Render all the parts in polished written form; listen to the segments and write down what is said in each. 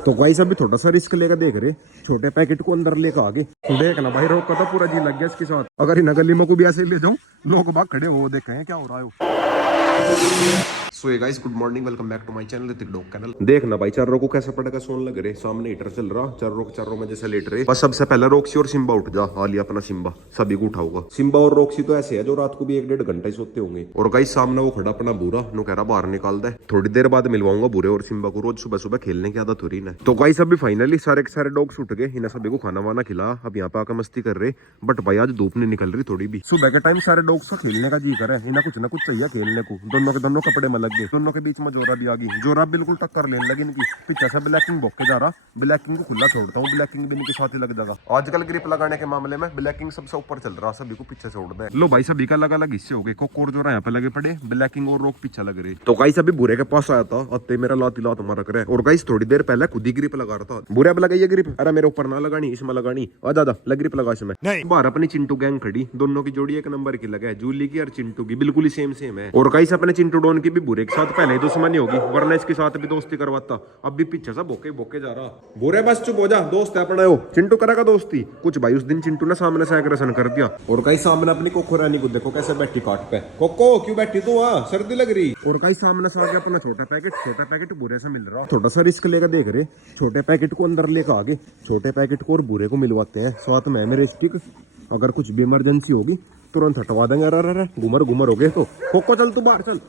तो गाइस अभी थोड़ा सा रिस्क लेकर देख रहे, छोटे पैकेट को अंदर लेकर आगे तो देखना भाई, रोक का तो पूरा जी लग गया इसके साथ। अगर इन गली में को भी ऐसे ले जाऊं, लोग बाग खड़े हो देखे क्या हो रहा है। So guys good morning, welcome back to my channel Hrithik dog kennel. देखना भाई चारों को कैसा पड़ेगा सोन लग रहे, सामने हीटर चल रहा, चारों में जैसे लेट रहे। बस सबसे पहले रोक्सी और सिम्बा उठ जा, हाल अपना सिम्बा सभी को उठाऊंगा। सिम्बा और रोक्सी तो ऐसे है जो रात को भी 1-1.5 घंटा ही सोते होंगे। और गाइस सामने वो खड़ा अपना बूरा, नो कह रहा बाहर निकाल दे। थोड़ी देर बाद मिलवाऊंगा बूरे और सिम्बा को, रोज सुबह सुबह खेलने की आदत हो रही है। तो गाइस अभी फाइनली सारे के सारे डॉग्स उठ गए, इन्हें सभी को खाना वाना खिला, अब यहाँ पे आकर मस्ती कर रहे। बट भाई आज धूप नहीं निकल रही थोड़ी भी, सुबह के टाइम सारे डॉग्स का खेलने का जी करे, इन्हें कुछ ना कुछ चाहिए खेलने को। दोनों के दोनों कपड़े में लग गए, दोनों के बीच में जोरा भी आ गई। जोरा बिल्कुल टक्कर लेने लगी इनकी, पीछे से ब्लैकिंग भोग के जा रहा, ब्लैकिंग को खुला छोड़ता हूँ, ब्लैकिंग भी इनके साथ ही लग जाएगा। आजकल ग्रिप लगाने के मामले में ब्लैकिंग सबसे ऊपर चल रहा, सभी को पीछे छोड़ दे। लो भाई सभी का अलग अलग हिस्से हो गए, कोको और जोरा यहाँ पे लगे पड़े, ब्लैकिंग और रोक पीछे लग रही। तो गाइस अभी बुरे के पास आया था, अब मेरा लाती लात मारा करे। और गाइस थोड़ी देर पहले खुद ही ग्रिप लगा रहा था। बुरे पे लगाइए ग्रिप, अरे मेरे ऊपर ना लगानी, इसमें लगानी, आ ज्यादा लग ग्रिप लगा इसमें। बाहर अपनी चिंटू गैंग खड़ी, दोनों की जोड़ी एक नंबर की लगा है, जूली की और चिंटू की बिल्कुल ही सेम है। और गाइस अपने चिंटू डॉन की भी बुरे के साथ पहले ही दुश्मनी होगी, वरना इसके साथ भी दोस्ती करवाता। अब भी पीछे से बोके जा रहा। बुरे बस चुप हो जा, दोस्त है अपना, चिंटू करेगा दोस्ती कुछ। भाई उस दिन चिंटू ने सामने से एग्रेशन कर दिया। और कहीं सामने अपनी कोको रानी को देखो कैसे बैठी काट पे। कोको क्यों बैठी तू, वहां सर्दी लग रही। और कहीं सामने से आगे अपना छोटा पैकेट बुरे से मिल रहा। थोड़ा सा रिस्क लेकर देख रहे, छोटे पैकेट को अंदर लेकर आगे, छोटे पैकेट को और बुरे को मिलवाते हैं। साथ में मेरे स्टिक, अगर कुछ भी इमरजेंसी होगी तुरंत हटवा देंगे। अरे घुमर हो गए तो कोको चल तू बाहर चल।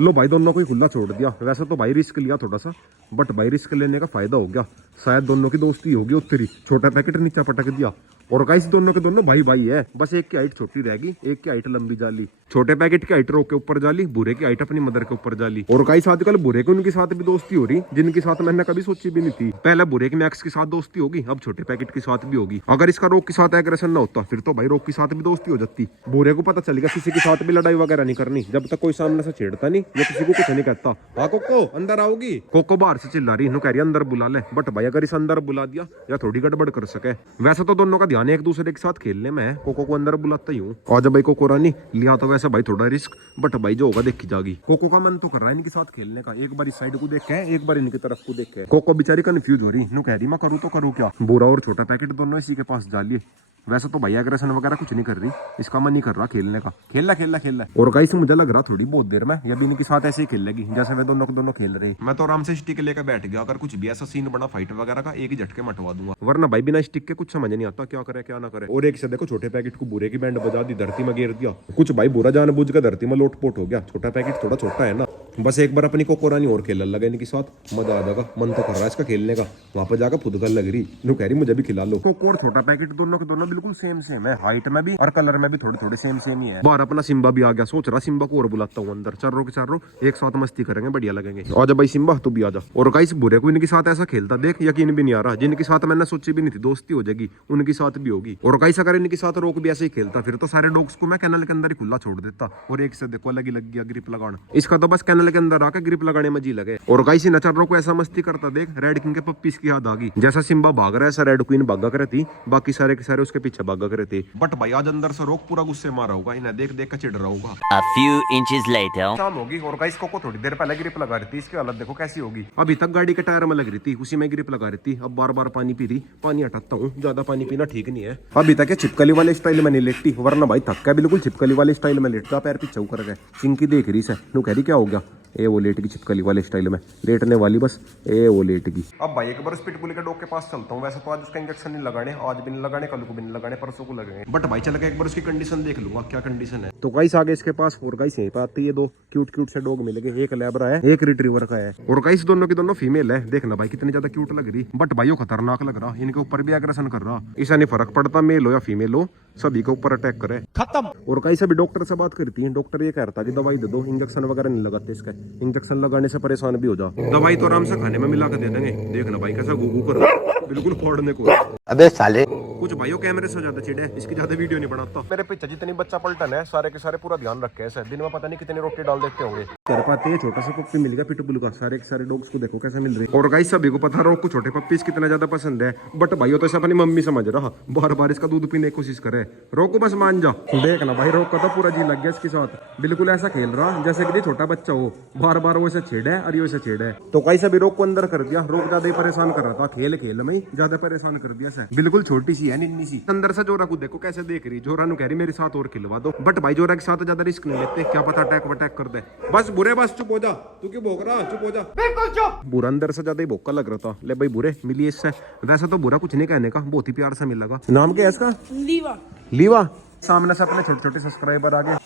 लो भाई दोनों को ही खुला छोड़ दिया। वैसे तो भाई रिस्क लिया थोड़ा सा, बट भाई रिस्क लेने का फायदा हो गया। शायद दोनों की दोस्ती होगी उत्तरी। छोटा पैकेट नीचे पटक दिया। और गाइस दोनों के दोनों भाई है, बस एक की हाइट छोटी रहेगी, एक की हाइट लंबी जाली। छोटे पैकेट की हाइट रोक के ऊपर जाली, बुरे की हाइट अपनी मदर के ऊपर जाली। और गाइस आजकल बुरे के उनके साथ भी दोस्ती हो रही, जिनके साथ मैंने कभी सोची भी नहीं थी। पहले बुरे के मैक्स के साथ दोस्ती होगी, अब छोटे पैकेट के साथ भी होगी। अगर इसका रोक के साथ एग्रेशन ना होता फिर तो भाई रोक के साथ भी दोस्ती हो जाती। बुरे को पता चलेगा किसी के साथ भी लड़ाई वगैरह नहीं करनी, जब तक कोई सामने से छेड़ता नहीं या किसी को कुछ नहीं कहता। हाँ कोको अंदर आओगी। कोको बाहर से चिल्ला रही, कह रही अंदर बुला ले। बट भाई अगर इस अंदर बुला दिया या थोड़ी गड़बड़ कर सके। वैसे तो दोनों का ध्यान एक दूसरे के साथ खेलने में है, कोको को अंदर बुलाता ही हूँ। आज भाई कोको रानी लिया तो वैसे भाई थोड़ा रिस्क, बट भाई जो होगा देखी जाएगी। कोको का मन तो कर रहा है इनके साथ खेलने का, एक बार इस साइड को देख के एक बार इनकी तरफ को देख के। कोको बेचारी कंफ्यूज हो रही, नो कह रही मैं करूँ तो करूँ क्या। बुरा और छोटा पैकेट दोनों इसी के पास जा लिए। वैसे तो भाई एग्रेशन वगैरह कुछ नहीं कर रही, इसका मन नहीं कर रहा खेलने का, खेलना। और गाइस मुझे लग रहा थोड़ी बहुत देर में ये भी इनके साथ ऐसे ही खेलेगी जैसे वे दोनों के दोनों खेल रहे। मैं तो आराम से स्टिक लेकर बैठ गया, अगर कुछ भी ऐसा सीन बना फाइट वगैरह का एक ही झटके मटवा दूंगा। वरना भाई बिना स्टिक के कुछ समझ नहीं आता क्या करे क्या ना करे। और एक से देखो छोटे पैकेट को बुरे की बैंड बजा दी, धरती में गिर दिया। कुछ भाई बुरा जानबूझ कर धरती में लोटपोट हो गया। छोटा पैकेट थोड़ा छोटा है ना, बस एक बार अपनी कोको रानी और खेलने लगा इनके साथ, मजा आ जाएगा। मन तो कर रहा है इसका खेलने का, वहां पर जाकर फुदकल लग रही, नो कह रही मुझे भी खिला लो। कोको और छोटा पैकेट दोनों के दोनों बिल्कुल सेम है, हाइट में भी और कलर में भी थोड़े सेम ही है। बाहर अपना सिम्बा भी आ गया, सोच रहा सिम्बा को और बुलाता हूँ अंदर, चारों के चारों एक साथ मस्ती करेंगे, बढ़िया लगेंगे। आजा भाई सिम्बा तू भी आजा। और गाइस बुरे को इनके साथ ऐसा खेलता देख यकीन भी नहीं आ रहा, जिनके साथ मैंने सोची भी नहीं थी दोस्ती हो जाएगी उनके साथ भी होगी। और गाइस अगर इनके साथ रोक भी ऐसे ही खेलता फिर तो सारे डॉग्स को मैं कैनल के अंदर ही खुला छोड़ देता। और एक से देखो लग गया ग्रिप लगाना, इसका तो बस कैनल के अंदर आकर ग्रिप लगाने में जी लगे। और गाइस इन चारों को ऐसा मस्ती करता देख रेड किंग के पप्पीज की याद आ गई, जैसा सिम्बा भाग रहा है ऐसा रेड क्वीन भागा करे थी, बाकी सारे के सारे उसके पीछे भागा करे थे। बट भाई आज अंदर से रोक पूरा गुस्से मारा होगा, इन्हें देख के चिढ़ रहा होगा। A few inches later. शाम होगी और गाइस को थोड़ी देर पहले ग्रिप लगा रही थी, इसकी हालत देखो कैसी होगी। अभी तक गाड़ी के टायर में लग रही थी, उसी में ग्रिप लगा रही थी, अब बार पानी पी रही। पानी हटाता हूँ, ज्यादा पानी पीना ठीक नहीं है। अभी तक छिपकली वाले स्टाइल में नहीं लेटती, वरना भाई थक्का बिल्कुल छिपकली वाले स्टाइल में लेटता, पैर पीछे कर गए। चिंकी देख रही से, नु कह रही क्या हो गया, ए वो लेट की छिपकली वाले स्टाइल में लेटने वाली, बस ए वो लेट की। अब भाई एक बार पिटबुल के डॉग के पास चलता हूँ। वैसे तो आज उसका इंजेक्शन नहीं लगाने, आज भी नहीं लगाने, कल को भी नहीं लगाने, परसों को लगेंगे। बट भाई चल के एक बार उसकी कंडीशन देख लूंगा क्या कंडीशन है। तो गाइस आगे इसके पास और गाइस यहीं पे आती है, दो क्यूट से डॉग मिलेंगे, एक लैब्रा है एक रिट्रीवर का है। और गाइस दोनों की दोनों फीमेल है, देखना भाई कितनी ज्यादा क्यूट लग रही। बट भाई खतरनाक लग रहा, इनके ऊपर भी एग्रेशन कर रहा। इससे नहीं फर्क पड़ता मेल हो या फीमेल हो, सभी के ऊपर अटैक करे, खत्म। और गाइस अभी डॉक्टर से बात करती है, डॉक्टर ये कह रहा था कि दवाई दे दो, इंजेक्शन वगैरह नहीं लगाते इसका, इंजेक्शन लगाने से परेशान भी हो जा। दवाई तो आराम से खाने में मिला कर दे देंगे, देखना भाई कैसा गूगू कर बिल्कुल फोड़ने को। अबे साले। कुछ भाइयों कैमरे से ज्यादा चिड़े, इसकी ज्यादा वीडियो नहीं बनाता। मेरे पीछे जितनी बच्चा पलटन है सारे के सारे पूरा ध्यान रखे हैं। दिन में पता नहीं कितनी रोटी डाल देते होंगे। कर पाते हैं छोटा सा पप्पी मिल गया पिटबुल का, सारे के सारे डॉग्स को देखो कैसे मिल रही है। और गाइस सभी को पता रोग को छोटे पप्पीज कितना ज्यादा पसंद है, बट भाइयों तो अपनी मम्मी समझ रहा, बार बार इसका दूध पीने की कोशिश करे। रोग को बस मान जा, देखना भाई रोग का तो पूरा जी लग गया इसके साथ। बिल्कुल ऐसा खेल रहा जैसे कि छोटा बच्चा हो, बार बार वो इसे छेड़े और ये इसे छेड़े। तो कई सभी रोग को अंदर कर दिया, रोग ज्यादा ही परेशान कर रहा था, खेल खेल में ज्यादा परेशान कर दिया सर। बिल्कुल छोटी सी है, निन्नी सी। अंदर से जोरा को देखो कैसे देख रही, जोरा नु कह रही मेरे साथ और खिलवा दो, बट भाई जोरा के साथ ज्यादा रिस्क नहीं लेते, क्या पता अटैक वटैक कर दे। बस बुरे बस चुप हो जा, तू क्यों भोग रहा, चुप हो जा। बिल्कुल चुप। बुरा अंदर से ज्यादा ही भोका लग रहा था। ले भाई बुरे मिली इससे, वैसे तो बुरा कुछ नहीं कहने का, बहुत ही प्यार से मिलेगा। नाम क्या है इसका? लीवा। लीवा। सामने से अपने छोटे छोटे सब्सक्राइबर आ गए।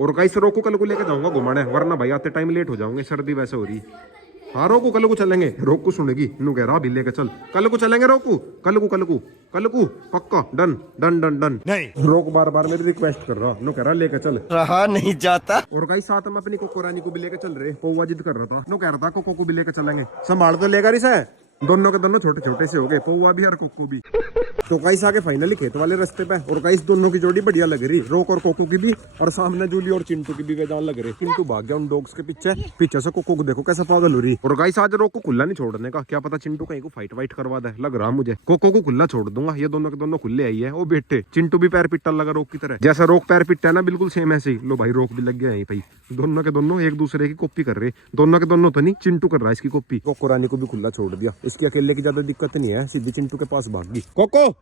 और गाइस रोको कल को लेके जाऊंगा घुमाने, वरना भाई आते टाइम लेट हो जाओगे, सर्दी वैसे हो रही। हाँ रोको कल को चलेंगे, रोक को सुनेगी नू कह रहा अभी लेके चल, कल को चलेंगे रोकू, कल को पक्का डन डन डन डन। नहीं रोक बार बार मेरी रिक्वेस्ट कर रहा, नो कह रहा लेके चल, रहा नहीं जाता। और गाइस साथ में अपनी कोको रानी को भी लेके चल रहे, पौवा जिद कर रहा था, नो कह रहा था कोको को भी लेके चलेंगे। संभाल तो लेगा रिसा, दोनों के दोनों छोटे छोटे से हो गए, पौवा भी और कोको भी। तो गाइस आगे फाइनली खेत वाले रास्ते पे, और गाइस दोनों की जोड़ी बढ़िया लग रही, रोक और कोको की भी, और सामने जूली और चिंटू की भी बेजान लग रही। चिंटू भाग गया उन डॉग्स के पीछे, पीछे से कोको को देखो कैसा पागल हो रही। और गाइस आज रोक को खुला नहीं छोड़ने का, क्या पता चिंटू कहीं को फाइट वाइट करवा दे, लग रहा मुझे। कोको को खुला छोड़ दूंगा, ये दोनों के दोनों खुले आई है। वो बेटे चिंटू भी पैर पिट्टा लगा रोक की तरह, जैसा रोक पैर पिट्टा है ना बिल्कुल सेम ऐसे ही। लो भाई रोक भी लग गया है भाई, दोनों के दोनों एक दूसरे की कॉपी कर रहे, दोनों के दोनों तो नहीं, चिंटू कर रहा है इसकी कॉपी। कोको रानी को भी खुला छोड़ दिया, इसकी अकेले की ज्यादा दिक्कत नहीं है, सीधी चिंटू के पास भाग गई। कोको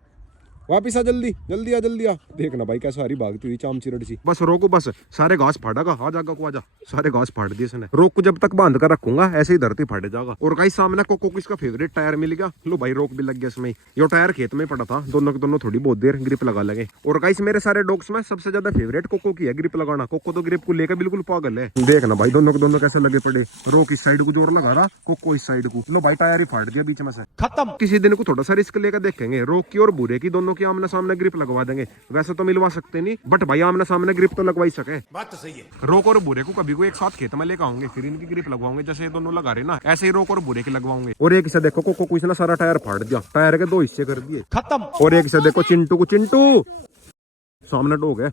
वापिस आ, जल्दी जल्दी आ, जल्दी आ। देखना भाई कैसा सारी भागती हुई चाम चिरड़ सी। बस रोको बस, सारे घास फाड़ेगा, आ जाएगा को आजा, सारे घास फाड़ दिए इसने। रोक को जब तक बांध कर रखूंगा ऐसे ही धरती फाड़ जाएगा। और गाइस सामने कोको को इसका फेवरेट टायर मिल गया, लो भाई रोक भी लग गया इसमें। ये टायर खेत में पड़ा था, दोनों के दोनों थोड़ी बहुत देर ग्रिप लगा लगे। और गाइस मेरे सारे डॉग्स में सबसे ज्यादा फेवरेट कोको की है ग्रिप लगाना, कोको तो ग्रिप को लेकर बिल्कुल पागल है। देखना भाई दोनों के दोनों कैसे लगे पड़े, रोक इस साइड को जोर लगा रहा, कोको इस साइड को। लो भाई टायर ही फाड़ दिया बीच में से, खत्म। किसी दिन को थोड़ा सा रिस्क लेकर देखेंगे, रोक की और बुरे की दोनों की आमने सामने ग्रिप लगवा देंगे। वैसे तो मिलवा सकते नहीं, बट भाई आमने सामने ग्रिप तो लगवा ही सके। बात तो सही है। रोक और बुरे को कभी को एक साथ खेत में लेकर आऊंगे, फिर इनकी ग्रिप लगवाऊंगे, जैसे ये दोनों लगा रहे ना ऐसे ही रोक और बुरे की लगवाऊंगे। और एक से देखो कोको को इसने सारा टायर फाड़ दिया, टायर के 2 हिस्से कर दिए, खत्म। और एक से देखो चिंटू को, चिंटू सामने डॉग है,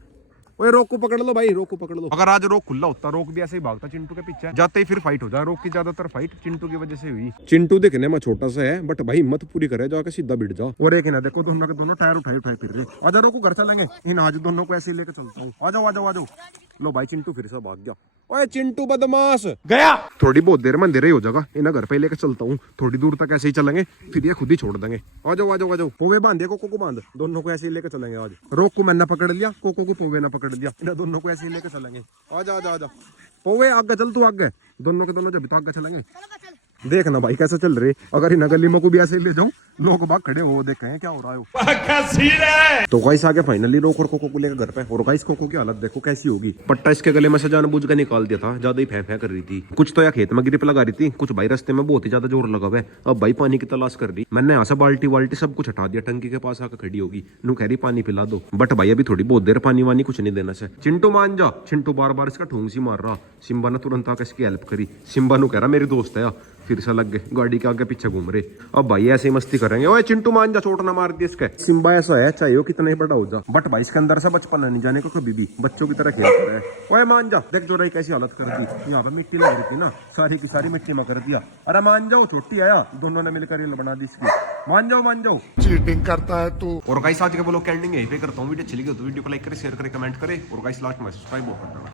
ओए रोक को पकड़ लो भाई, रोक को पकड़ लो। अगर आज रोक खुला होता, रोक भी ऐसे ही भागता चिंटू के पीछे, जाते ही फिर फाइट हो जाए। रोक की ज्यादातर फाइट चिंटू की वजह से हुई। चिंटू दिखने में छोटा सा है, बट भाई हिम्मत पूरी करे, जाके सीधा बिट जाओ। और एक ना देखो दोनों के दोनों टायर उठाए उठाए फिर रहे। आजा रोक को घर चलेंगे, इन आज दोनों को ऐसे ही लेकर चलता हूँ, आ जाओ आ जाओ आ जाओ। लो भाई चिंटू फिर से भाग गया, ओए चिंटू बदमाश गया। थोड़ी बहुत देर में अंधेरे ही हो जाएगा, इन्हें घर पे लेकर चलता हूँ, थोड़ी दूर तक ऐसे ही चलेंगे, फिर ये खुद ही छोड़ देंगे। आ जाओ आ जाओ आ जाओ। पोवे बांधे कोको को बांध, दोनों को ऐसे ही लेकर चलेंगे आज। रोक को मैंने पकड़ लिया, कोको को पोवे ने पकड़ लिया, इन्हें दोनों को ऐसे ही लेकर चलेंगे। आजा आजा आजा पोवे आगे चल, तू आगे, दोनों के दोनों जब तक आगे चलेंगे। देखना भाई कैसे चल रहे, अगर इन गली में को भी ऐसे ही ले जाऊं, लोग बाग खड़े हो देखे हैं क्या हो रहा है। तो गाइस आगे फाइनली रोक और कोको को लेकर घर पे। और गाइस कोको की हालत देखो कैसी होगी, पट्टा इसके गले में से जानबूझ कर निकाल दिया था, ज्यादा ही फै कर रही थी। कुछ तो या खेत में ग्रिप लगा रही थी, कुछ भाई रास्ते में बहुत ही ज्यादा जोर लगा हुआ है। अब भाई पानी की तलाश कर दी, मैंने यहाँ से बाल्टी वाल्टी सब कुछ हटा दिया, टंकी के पास आकर खड़ी होगी, नू कह रही पानी पिला दो, बट भाई अभी थोड़ी बहुत देर पानी वानी कुछ नहीं देना से। चिंटू मान जा, चिंटू बार बार इसका ठूंग सी मार रहा, सिम्बा ने तुरंत आकर इसकी हेल्प करी। सिम्बा नू कह रहा मेरी दोस्त है, फिर से लग गए गाड़ी के आगे पीछे घूम रहे। अब भाई ऐसे ही मस्ती करेंगे, ओए चिंटू मान जा, चोट ना मार दिया इसके। सिम्बा ऐसा है चाहे वो कितना ही बड़ा हो जा, बट भाई इसके अंदर से बचपन नहीं जाने को कभी भी, बच्चों की तरह खेलता है। ओए मान जा, देख जो रही कैसी हालत कर दी, यहाँ पे मिट्टी लग रही थी ना, सारी की सारी मिट्टी में कर दिया। अरे मान जाओ, छोटी आया, दोनों ने मिलकर ये बना दी इसकी। मान जाओ चीटिंग करता है तू। और गाइस आज के ब्लॉग एंडिंग यहीं पे करता हूँ। वीडियो अच्छी लगी तो वीडियो को लाइक करे, शेयर करे, कमेंट करे, और गाइस लास्ट में सब्सक्राइब कर देना।